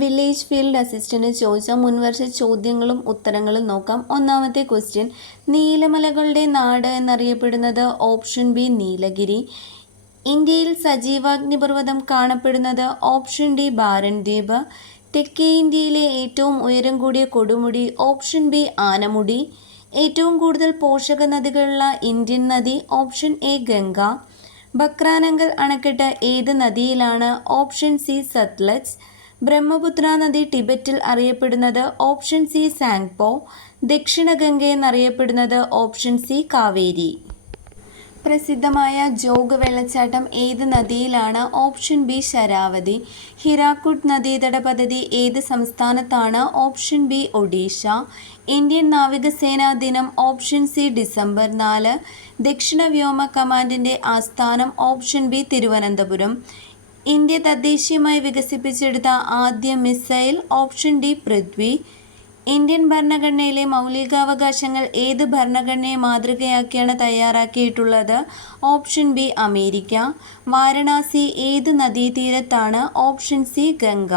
Village field assistant ചോദിച്ച മുൻവർഷ ചോദ്യങ്ങളും ഉത്തരങ്ങളും നോക്കാം. ഒന്നാമത്തെ ക്വസ്റ്റ്യൻ, നീലമലകളുടെ നാട് എന്നറിയപ്പെടുന്നത്? Option B Nilgiri. ഇന്ത്യയിൽ സജീവാഗ്നിപർവ്വതം കാണപ്പെടുന്നത്? ഓപ്ഷൻ ഡി ബാരൻ ദ്വീപ്. തെക്കേ ഇന്ത്യയിലെ ഏറ്റവും ഉയരം കൂടിയ കൊടുമുടി? Option B Anamudi. ഏറ്റവും കൂടുതൽ പോഷക നദികളുള്ള ഇന്ത്യൻ നദി? Option A Ganga. ബക്രാനങ്കൽ അണക്കെട്ട് ഏത് നദിയിലാണ്? Option C Sutlej. ബ്രഹ്മപുത്ര നദി ടിബറ്റിൽ അറിയപ്പെടുന്നത്? Option C Tsangpo. ദക്ഷിണ ഗംഗ എന്നറിയപ്പെടുന്നത്? Option C Kaveri. പ്രസിദ്ധമായ ജോഗ് വെള്ളച്ചാട്ടം ഏത് നദിയിലാണ്? Option B Sharavathi. ഹിരാക്കുഡ് നദീതട പദ്ധതി ഏത് സംസ്ഥാനത്താണ്? Option B Odisha. ഇന്ത്യൻ നാവികസേനാ ദിനം? Option C December 4. ദക്ഷിണ വ്യോമ കമാൻഡിൻ്റെ ആസ്ഥാനം? Option B Thiruvananthapuram. ഇന്ത്യ തദ്ദേശീയമായി വികസിപ്പിച്ചെടുത്ത ആദ്യ missile? Option D Prithvi. Indian ഭരണഘടനയിലെ മൗലികാവകാശങ്ങൾ ഏത് ഭരണഘടനയെ മാതൃകയാക്കിയാണ് തയ്യാറാക്കിയിട്ടുള്ളത്? Option B America. വാരണാസി ഏത് നദീതീരത്താണ്? Option C Ganga.